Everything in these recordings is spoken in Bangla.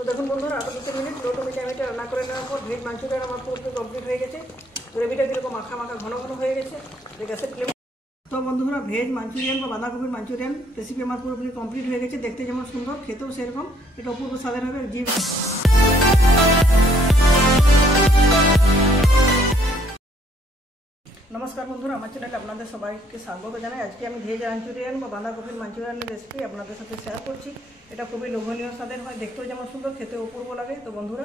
তো দেখুন বন্ধুরা, আরও 2 মিনিট লো টু মিডিয়ামে রান্না করে নেওয়ার পর ভেজ মাঞ্চুরিয়ান আমার পুরোপুরি কমপ্লিট হয়ে গেছে। গ্রেভিটা কীরকম মাখা মাখা ঘন ঘন হয়ে গেছে। গ্যাসের ফ্লেম। তো বন্ধুরা, ভেজ মাঞ্চুরিয়ান বা বাঁধাকপির মাঞ্চুরিয়ান রেসিপি আমার পুরোপুরি কমপ্লিট হয়ে গেছে। দেখতে যেমন সুন্দর, খেতেও সেরকম। এটা অপূর্ব স্বাদের হবে। নমস্কার বন্ধুরা, আমার চ্যানেলে আপনাদের সবাইকে স্বাগত জানাই। আজকে আমি ভেজ মাঞ্চুরিয়ান বা বাঁধাকপির মাঞ্চুরিয়ানের রেসিপি আপনাদের সাথে শেয়ার করছি। এটা খুবই লোভনীয় স্বাদের হয়, দেখতেও যেমন সুন্দর, খেতে অপূর্ব লাগে। তো বন্ধুরা,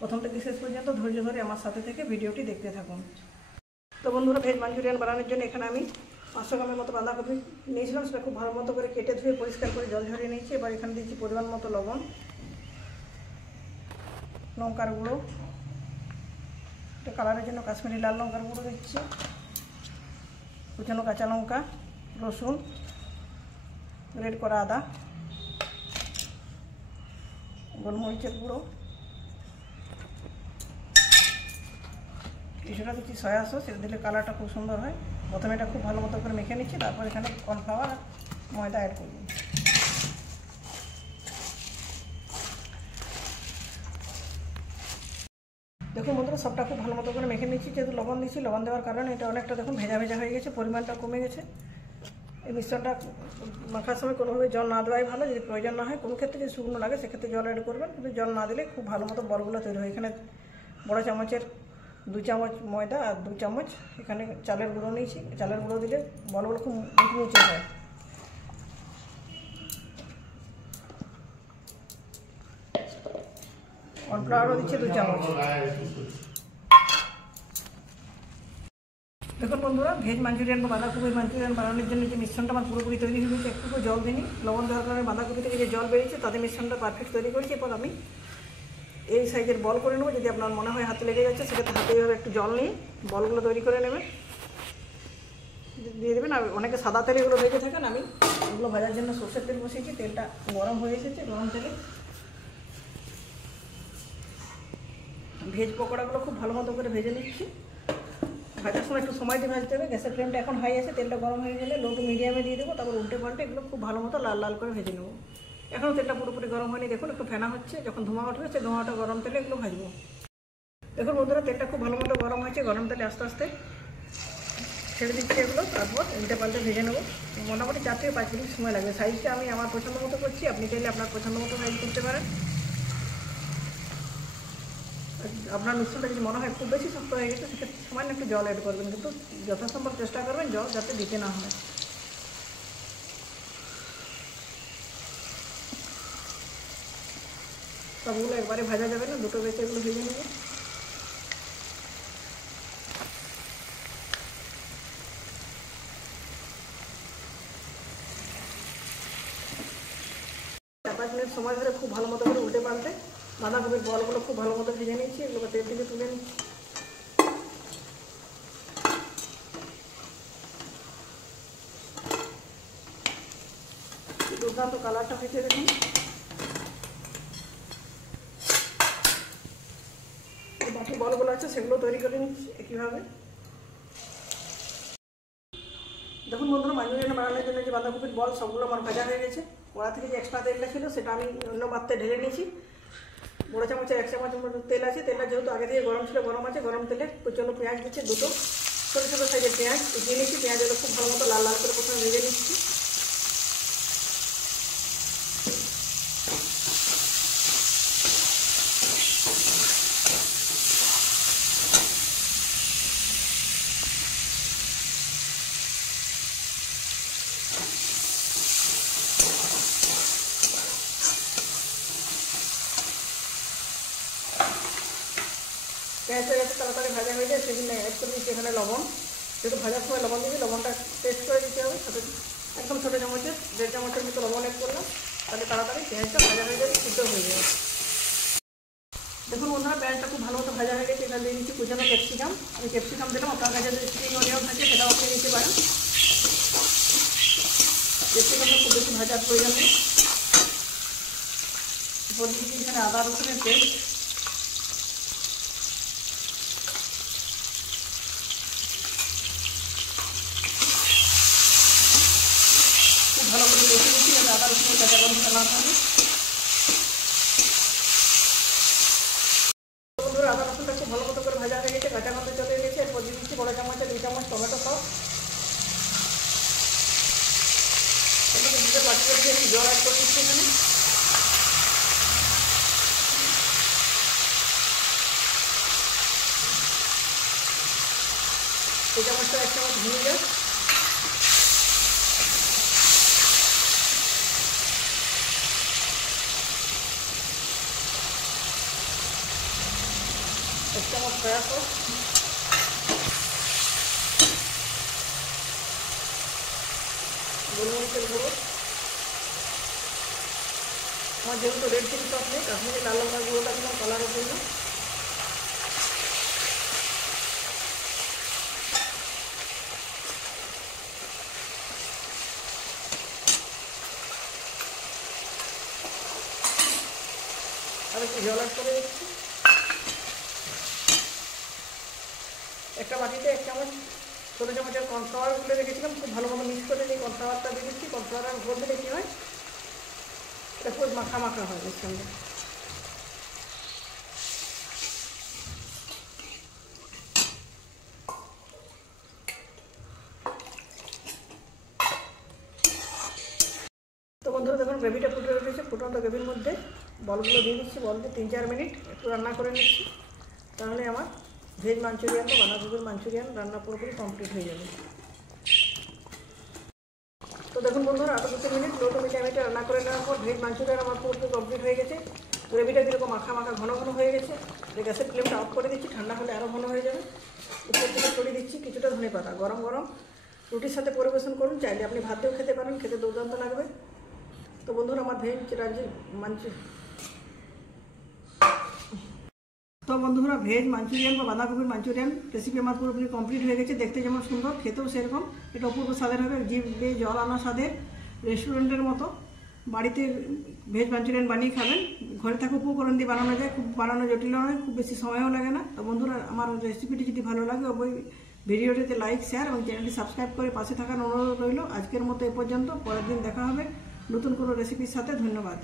প্রথম থেকে শেষ পর্যন্ত ধৈর্য ধরে আমার সাথে থেকে ভিডিওটি দেখতে থাকুন। তো বন্ধুরা, ভেজ মাঞ্চুরিয়ান বানানোর জন্য এখানে আমি 500 গ্রামের মতো বাঁধাকপি নিয়েছিলাম। সেটা খুব ভালো মতো করে কেটে ধুয়ে পরিষ্কার করে জল ঝরিয়ে নিয়েছি। এবার এখানে দিয়েছি পরিমাণ মতো লবণ, লঙ্কার গুঁড়ো, এটা কালারের জন্য কাশ্মীরি লাল লঙ্কার গুঁড়ো দিচ্ছি, কুচানো কাঁচা লঙ্কা, রসুন, গ্রেট করা আদা, গোলমরিচের গুঁড়ো, কিছুটা দিচ্ছি সয়া সস। এটা দিলে কালারটা খুব সুন্দর হয়। প্রথমে এটা খুব ভালো মতো করে মেখে নিচ্ছি, তারপর এখানে কর্নফ্লাওয়ার ময়দা অ্যাড করব। দেখুন বন্ধুরা, সবটা খুব ভালো মতো করে মেখে নিচ্ছি। যেহেতু লবণ দিচ্ছি, লবণ দেওয়ার কারণে এটা অনেকটা দেখুন ভেজা ভেজা হয়ে গেছে, পরিমাণটা কমে গেছে। এই মিশ্রণটা মাখার সময় কোনোভাবে জল না দেওয়াই ভালো। যদি প্রয়োজন না হয়, কোনো ক্ষেত্রে যদি শুকনো লাগে সেক্ষেত্রে জল অ্যাড করবেন, কিন্তু জল না দিলে খুব ভালো মতো বলগুলো তৈরি হয়। এখানে বড় চামচের 2 চামচ ময়দা আর 2 চামচ এখানে চালের গুঁড়ো নিয়েছি। চালের গুঁড়ো দিলে বলগুলো খুব মুচমুচে হয়। কর্নফ্লাওয়ারও দিচ্ছি 2 চামচ। দেখুন বন্ধুরা, ভেজ মাঞ্চুরিয়ান বা বাঁধাকপির মাঞ্চুরিয়ান বানানোর জন্য যে মিশ্রণটা আমার পুরোপুরি তৈরি হয়ে গেছে। একটু জল দিইনি, লবণ দেওয়ার কারণে বাঁধাকপি থেকে যে জল বেরিয়েছে তাতে মিশ্রণটা পারফেক্ট তৈরি করেছি। এরপর আমি এই সাইজের বল করে নেবো। যদি আপনার মনে হয় হাতে লেগে যাচ্ছে, সেক্ষেত্রে হাতে এইভাবে একটু জল নিয়ে বলগুলো তৈরি করে নেবেন, দিয়ে দেবেন। আর অনেকে সাদা তেলে এগুলো ভেজে থাকেন। আমি এগুলো ভাজার জন্য সরষের তেল বসিয়েছি। তেলটা গরম হয়ে এসেছে। গরম তেলে ভেজ পকোড়াগুলো খুব ভালো মতো করে ভেজে নিচ্ছি। ভাজার সময় একটু সময় দিয়ে ভাজতে হবে। গ্যাসের ফ্লেমটা এখন হাই আছে। তেলটা গরম হয়ে গেলে লো টু মিডিয়ামে দিয়ে দেবো। তারপর উল্টে পাল্টে এগুলো খুব ভালো মতো লাল লাল করে ভেজে নেবো। এখনও তেলটা পুরোপুরি গরম হয়নি, দেখুন একটু ফেনা হচ্ছে। যখন ধোঁয়া উঠবে, সেই ধোঁয়াটা গরম তেলে এগুলো ভাজবো। দেখুন বন্ধুরা, তেলটা খুব ভালো মতো গরম হয়েছে। গরম তেলে আস্তে আস্তে ছেড়ে দিচ্ছি এগুলো। তারপর উল্টে পাল্টে ভেজে নেবো। মোটামুটি 4 থেকে 5 মিনিট সময় লাগবে। সাইজটা আমি আমার পছন্দ মতো করছি, আপনি চাইলে আপনার পছন্দ মতো সাইজ করতে পারেন। আপনার মিশ্রণটা যদি মনে হয় খুব বেশি শক্ত হয়ে গেছে, সেক্ষেত্রে সামান্য একটু জল অ্যাড করবেন, কিন্তু যথাসম্ভব চেষ্টা করবেন জল যাতে দিতে না হয়। সবগুলো একবারে ভাজা যাবে না, দুটো বেঁচে এগুলো ভেজে নেব। চার 5 মিনিট সময় ধরে খুব ভালো মতো করে উল্টে পাল্টে বাঁধাকপির বলগুলো খুব ভালো মতো ভেজে নিচ্ছি। এগুলোকে তেল থেকে তুলে নিচ্ছি। দুর্দান্ত কালারটা হয়েছে দেখুন। বাকি বলগুলো আছে সেগুলো তৈরি করে নিচ্ছি একইভাবে। দেখুন বন্ধুরা, মাঞ্চুরিয়ান বানানোর জন্য যে বাঁধাকপির বল সবগুলো আমার ভাজা হয়ে গেছে। কড়া থেকে যে এক্সট্রা তেলটা ছিল সেটা আমি অন্য পাত্রে ঢেলে নিয়েছি। বড় চামচের 1 চামচ তেল আছে। তেলটা যেহেতু আগে থেকে গরম ছিল, গরম আছে। গরম তেলে কুচনো পেঁয়াজ দিচ্ছি, 2 ছোটো ছোটো সাইজের পেঁয়াজ দিয়ে নিচ্ছি। পেঁয়াজগুলো খুব ভালো মতো লাল লাল করে প্রথমে ভেজে নিচ্ছি। পেঁয়াজটা যাতে তাড়াতাড়ি ভাজা হয়ে যায়, সেজন্য অ্যাড করে দিচ্ছি এখানে লবণ। যেহেতু ভাজার সময় লবণ দিবি, লবণটা টেস্ট করে দিতে হবে। একদম ছোটো চামচের 1.5 চামচের মতো লবণ অ্যাড করলাম, তাহলে তাড়াতাড়ি পেঁয়াজটা ভাজা হয়ে যাবে, সিদ্ধ হয়ে যাবে। দেখুন বন্ধুরা, পেঁয়াজটা খুব ভালো মতো ভাজা হয়ে গেছে। এখানে দিয়ে দিচ্ছি কুচানো ক্যাপসিকাম। আমি ক্যাপসিকাম দিলাম, আপনার কাছে যদি স্প্রিং অনিয়ন থাকে সেটাও আপনি নিতে পারেন। ক্যাপসিকামটা খুব বেশি ভাজার প্রয়োজন নেই। এরপর দিচ্ছি এখানে আদা রসুনের পেস্ট। ভালো করে কষে নিচ্ছি, যাতে আদা রসুনের কাঁচা গন্ধটা না থাকে। 1 চামচ ভিনেগার, এক চামচ সয়া সস, গোলমরিচের গুঁড়ো। আমার যেহেতু রেড চিলি সস নেই, কাশ্মীরি লাল লঙ্কার গুঁড়োটা দিলাম কালারের জন্য। আর একটু জল অ্যাড করে দিচ্ছি। একটা বাটিতে 1 চামচ ছোটো চামচের কর্নফ্লাওয়ার গুলে রেখেছিলাম, খুব ভালো মতো মিক্স করে নিয়ে কর্নফ্লাওয়ারটা দিয়ে দিচ্ছি। কর্নফ্লাওয়ার ভোট দিলে কী হয়, এটা খুব মাখা মাখা হয় এর সঙ্গে। তো বন্ধুরা দেখুন গ্রেভিটা ফুটে উঠেছে। ফুটন্ত গ্রেভির মধ্যে বলগুলো দিয়ে দিচ্ছি। বল দিয়ে 3-4 মিনিট একটু রান্না করে নিচ্ছি, তাহলে আমার ভেজ মাঞ্চুরিয়ান বা বাঁধাকপির মাঞ্চুরিয়ান রান্না পুরোপুরি কমপ্লিট হয়ে যাবে। তো দেখুন বন্ধুরা 2-3 মিনিট লো টু মিডিয়ামে রান্না করে নেওয়ার পর ভেজ মাঞ্চুরিয়ান আমার পুরোপুরি কমপ্লিট হয়ে গেছে। গ্রেভিটা যেরকম মাখা মাখা ঘন ঘন হয়ে গেছে। গ্যাসের ফ্লেমটা অফ করে দিচ্ছি, ঠান্ডা হলে আরও ঘন হয়ে যাবে। উপর থেকে ছড়িয়ে দিচ্ছি কিছুটা ধনেপাতা। গরম গরম রুটির সাথে পরিবেশন করুন, চাইলে আপনি ভাত দিয়েও খেতে পারেন, খেতে দুর্দান্ত লাগবে। তো বন্ধুরা আমার ভেজ মাঞ্চুরিয়ান বা বাঁধাকপির মাঞ্চুরিয়ান রেসিপি আমার পুরোপুরি কমপ্লিট হয়ে গেছে। দেখতে যেমন সুন্দর, খেতেও সেরকম। এটা অপূর্ব স্বাদের হবে, জিভে জল আনা স্বাদের, রেস্টুরেন্টের মতো। বাড়িতে ভেজ মাঞ্চুরিয়ান বানিয়ে খাবেন। ঘরে থাকা উপকরণ দিয়ে বানানো যায়, খুব বানানো জটিল নয়, খুব বেশি সময়ও লাগে না। তো বন্ধুরা আমার রেসিপিটি যদি ভালো লাগে ওই ভিডিওটিতে লাইক, শেয়ার এবং চ্যানেলটি সাবস্ক্রাইব করে পাশে থাকার অনুরোধ রইল। আজকের মতো এ পর্যন্ত, পরের দিন দেখা হবে নতুন কোনো রেসিপির সাথে। ধন্যবাদ।